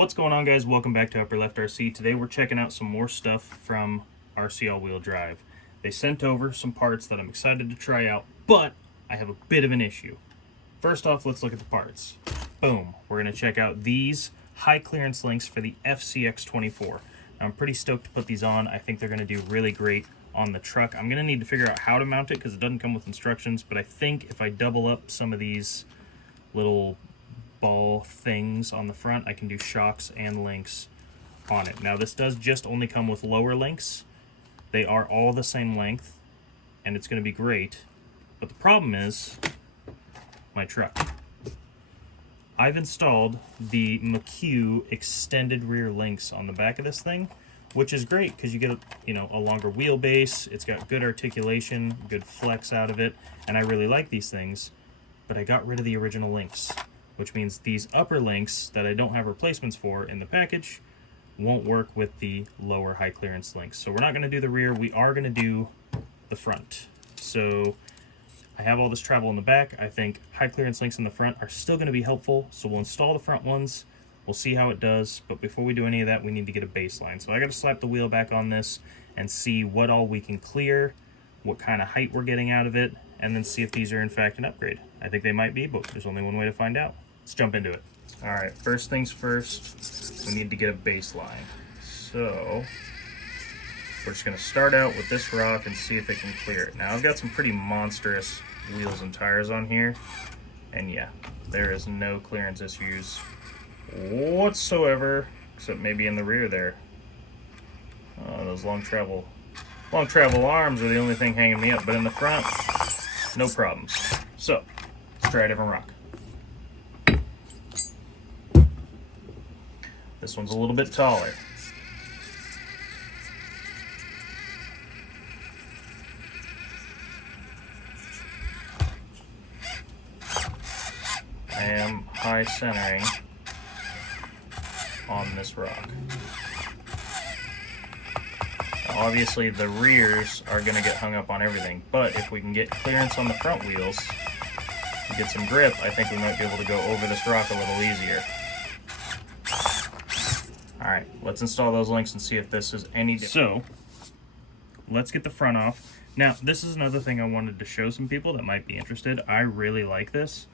What's going on, guys? Welcome back to Upper Left RC. Today we're checking out some more stuff from RC All-Wheel Drive. They sent over some parts that I'm excited to try out, but I have a bit of an issue. First off, let's look at the parts. Boom. We're going to check out these high clearance links for the FCX24. Now, I'm pretty stoked to put these on. I think they're going to do really great on the truck. I'm going to need to figure out how to mount it because it doesn't come with instructions, but I think if I double up some of these little ball things on the front, I can do shocks and links on it. Now, this does just only come with lower links. They are all the same length, and it's going to be great. But the problem is my truck. I've installed the McHugh extended rear links on the back of this thing, which is great because you get a longer wheelbase. It's got good articulation, good flex out of it, and I really like these things. But I got rid of the original links, which means these upper links that I don't have replacements for in the package won't work with the lower high clearance links. So we're not going to do the rear, we are going to do the front. So I have all this travel in the back. I think high clearance links in the front are still going to be helpful, so we'll install the front ones. We'll see how it does, but before we do any of that, we need to get a baseline. So I got to slap the wheel back on this and see what all we can clear, what kind of height we're getting out of it, and then see if these are in fact an upgrade. I think they might be, but there's only one way to find out. Let's jump into it. All right, first things first, we need to get a baseline. So we're just gonna start out with this rock and see if it can clear it. Now, I've got some pretty monstrous wheels and tires on here, and yeah, there is no clearance issues whatsoever, except maybe in the rear there. Those long travel arms are the only thing hanging me up, but in the front, no problems. So let's try a different rock. This one's a little bit taller. I am high centering on this rock. Now, obviously the rears are going to get hung up on everything, but if we can get clearance on the front wheels and get some grip, I think we might be able to go over this rock a little easier. Alright, let's install those links and see if this is any different. So, let's get the front off. Now, this is another thing I wanted to show some people that might be interested. I really like this.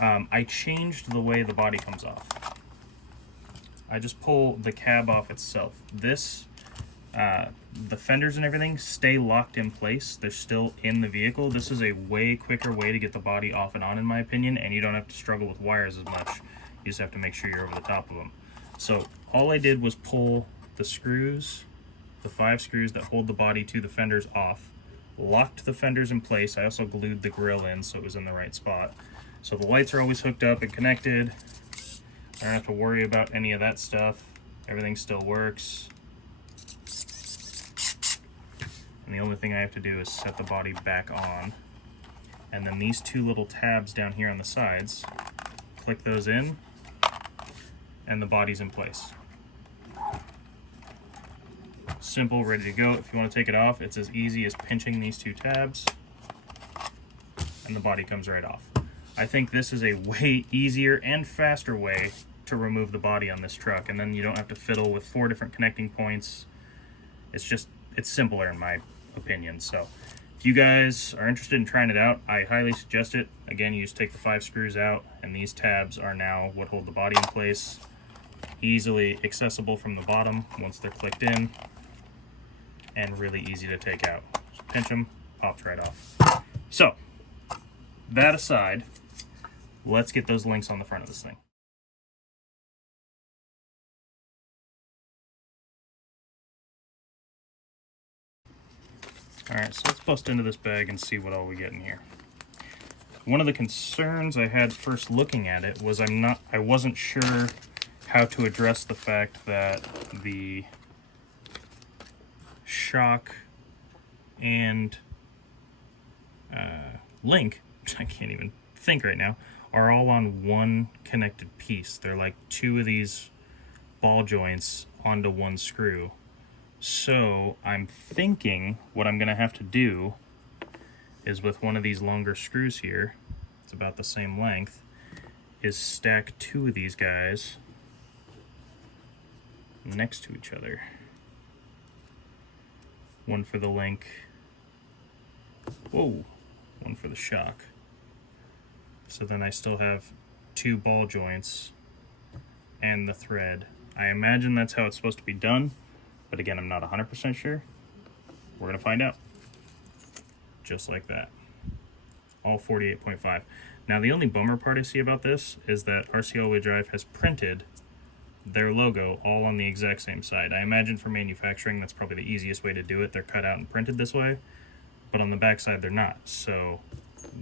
I changed the way the body comes off. I just pull the cab off itself. This, the fenders and everything stay locked in place. They're still in the vehicle. This is a way quicker way to get the body off and on, in my opinion, and you don't have to struggle with wires as much. You just have to make sure you're over the top of them. So all I did was pull the screws, the 5 screws that hold the body to the fenders off, locked the fenders in place. I also glued the grill in so it was in the right spot. So the lights are always hooked up and connected. I don't have to worry about any of that stuff. Everything still works. And the only thing I have to do is set the body back on. And then these 2 little tabs down here on the sides, click those in, and the body's in place. Simple, ready to go. If you want to take it off, it's as easy as pinching these 2 tabs, and the body comes right off. I think this is a way easier and faster way to remove the body on this truck, and then you don't have to fiddle with 4 different connecting points. It's simpler in my opinion. So if you guys are interested in trying it out, I highly suggest it. Again, you just take the 5 screws out, and these tabs are now what hold the body in place. Easily accessible from the bottom once they're clicked in, and really easy to take out. Just pinch them, pops right off. So that aside, let's get those links on the front of this thing. Alright, so let's bust into this bag and see what all we get in here. One of the concerns I had first looking at it was I wasn't sure how to address the fact that the shock and link, I can't even think right now, are all on one connected piece. They're like 2 of these ball joints onto 1 screw. So I'm thinking what I'm going to have to do is with one of these longer screws here, it's about the same length, is stack 2 of these guys next to each other. One for the link. Whoa, one for the shock. So then I still have 2 ball joints and the thread. I imagine that's how it's supposed to be done, but again, I'm not 100% sure. We're gonna find out. Just like that. All 48.5. Now the only bummer part I see about this is that RC All-Wheel Drive has printed their logo all on the exact same side. I imagine for manufacturing that's probably the easiest way to do it. They're cut out and printed this way, but on the back side they're not. So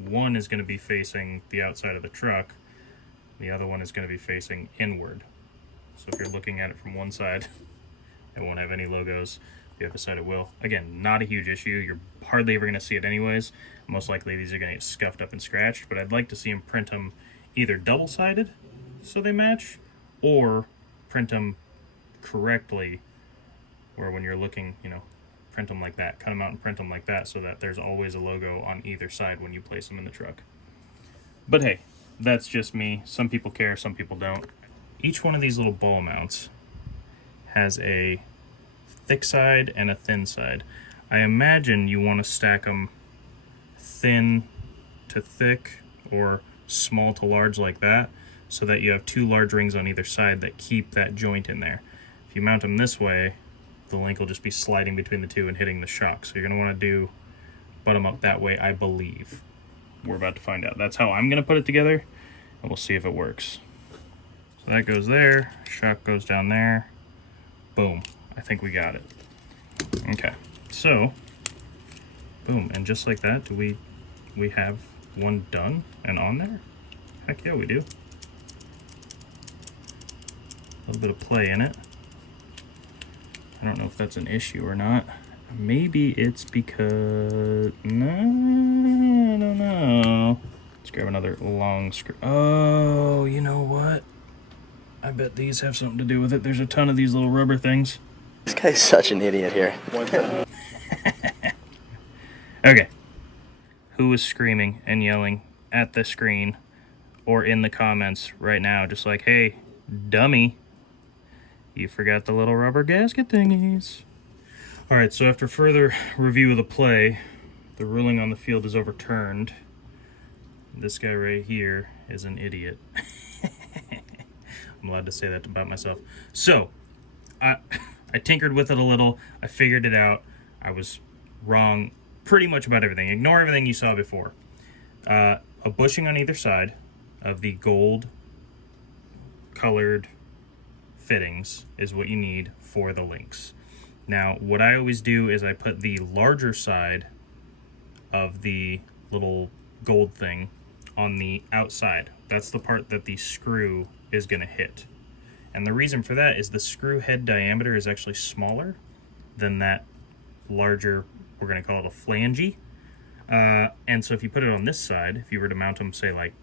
one is going to be facing the outside of the truck, the other one is going to be facing inward. So if you're looking at it from one side, it won't have any logos. The other side it will. Again, not a huge issue. You're hardly ever going to see it anyways. Most likely these are going to get scuffed up and scratched, but I'd like to see them print them either double-sided so they match, or print them correctly, where when you're looking, you know, print them like that. Cut them out and print them like that so that there's always a logo on either side when you place them in the truck. But hey, that's just me. Some people care, some people don't. Each one of these little ball mounts has a thick side and a thin side. I imagine you want to stack them thin to thick or small to large like that, so that you have 2 large rings on either side that keep that joint in there. If you mount them this way, the link will just be sliding between the 2 and hitting the shock. So you're going to want to butt them up that way, I believe. We're about to find out. That's how I'm going to put it together, and we'll see if it works. So that goes there, shock goes down there. Boom. I think we got it. Okay, so boom, and just like that, do we have one done and on there? Heck yeah, we do. A little bit of play in it. I don't know if that's an issue or not. Maybe it's because... No, I don't know. Let's grab another long screw. Oh, you know what? I bet these have something to do with it. There's a ton of these little rubber things. This guy's such an idiot here. Okay. Who is screaming and yelling at the screen or in the comments right now, just like, hey, dummy, you forgot the little rubber gasket thingies. All right, so after further review of the play, the ruling on the field is overturned. This guy right here is an idiot. I'm allowed to say that about myself. So, I tinkered with it a little. I figured it out. I was wrong pretty much about everything. Ignore everything you saw before. A bushing on either side of the gold colored fittings is what you need for the links. Now, what I always do is I put the larger side of the little gold thing on the outside. That's the part that the screw is going to hit. And the reason for that is the screw head diameter is actually smaller than that larger, we're going to call it a flange. And so if you put it on this side, if you were to mount them, say like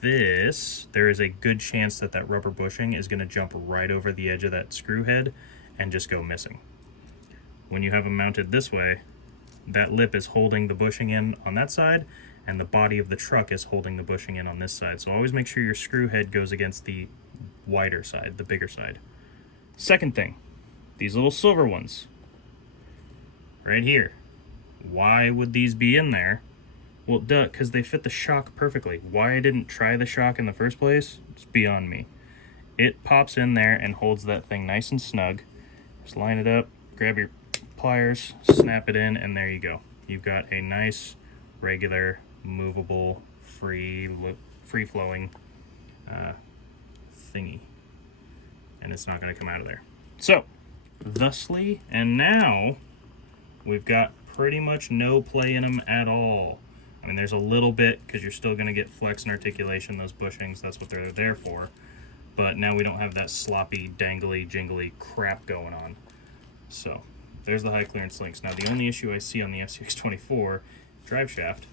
this, there is a good chance that that rubber bushing is going to jump right over the edge of that screw head and just go missing. When you have them mounted this way, that lip is holding the bushing in on that side, and the body of the truck is holding the bushing in on this side. So always make sure your screw head goes against the wider side, the bigger side. Second thing, these little silver ones right here. Why would these be in there? Well, duh, because they fit the shock perfectly. Why I didn't try the shock in the first place, it's beyond me. It pops in there and holds that thing nice and snug. Just line it up, grab your pliers, snap it in, and there you go. You've got a nice, regular, movable, free-flowing thingy. And it's not going to come out of there. So, thusly, and now we've got pretty much no play in them at all. I mean, there's a little bit because you're still going to get flex and articulation, those bushings, that's what they're there for. But now we don't have that sloppy, dangly, jingly crap going on. So, there's the high clearance links. Now, the only issue I see on the FCX24 drive shaft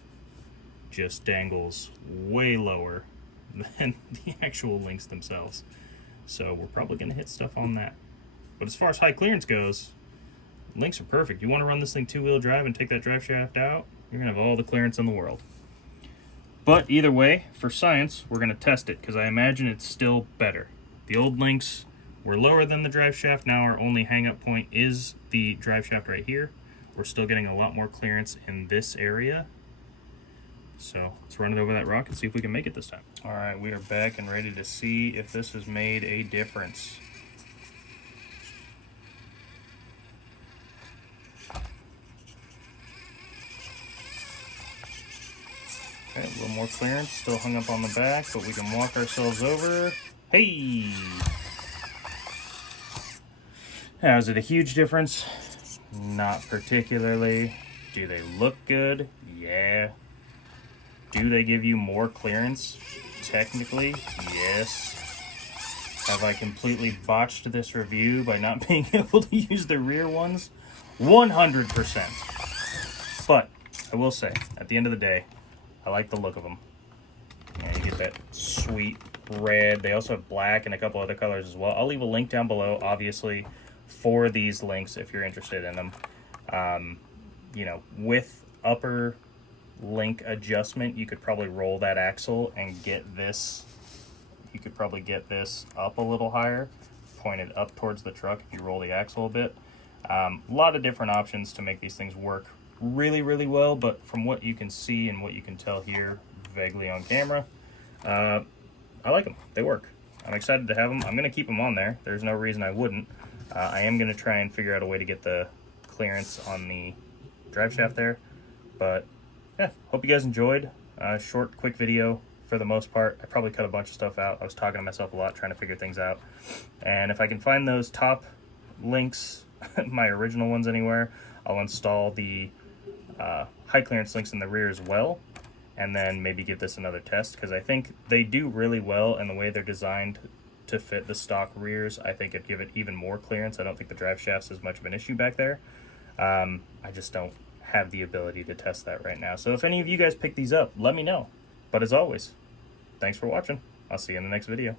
just dangles way lower than the actual links themselves. So we're probably going to hit stuff on that. But as far as high clearance goes, links are perfect. You want to run this thing two-wheel drive and take that drive shaft out, you're going to have all the clearance in the world. But either way, for science, we're going to test it because I imagine it's still better. The old links We're lower than the drive shaft now. Our only hang-up point is the drive shaft right here. We're still getting a lot more clearance in this area. So let's run it over that rock and see if we can make it this time. All right, we are back and ready to see if this has made a difference. Okay, a little more clearance, still hung up on the back, but we can walk ourselves over. Hey! Now, is it a huge difference? Not particularly. Do they look good? Yeah. Do they give you more clearance? Technically, yes. Have I completely botched this review by not being able to use the rear ones? 100%. But I will say, at the end of the day, I like the look of them. Yeah, you get that sweet red. They also have black and a couple other colors as well. I'll leave a link down below, obviously, for these links if you're interested in them. You know, with upper link adjustment, you could probably roll that axle and get this. You could probably get this up a little higher, pointed up towards the truck if you roll the axle a bit. A lot of different options to make these things work really, really well, but from what you can see and what you can tell here vaguely on camera, I like them. They work. I'm excited to have them. I'm going to keep them on there. There's no reason I wouldn't. I am going to try and figure out a way to get the clearance on the drive shaft there, but yeah, hope you guys enjoyed. Short, quick video for the most part. I probably cut a bunch of stuff out. I was talking to myself a lot trying to figure things out, and if I can find those top links, my original ones anywhere, I'll install the high clearance links in the rear as well, and then maybe give this another test, because I think they do really well, and the way they're designed to fit the stock rears, I think it'd give it even more clearance. I don't think the drive shaft's as much of an issue back there. I just don't have the ability to test that right now. So if any of you guys pick these up, let me know. But as always, thanks for watching. I'll see you in the next video.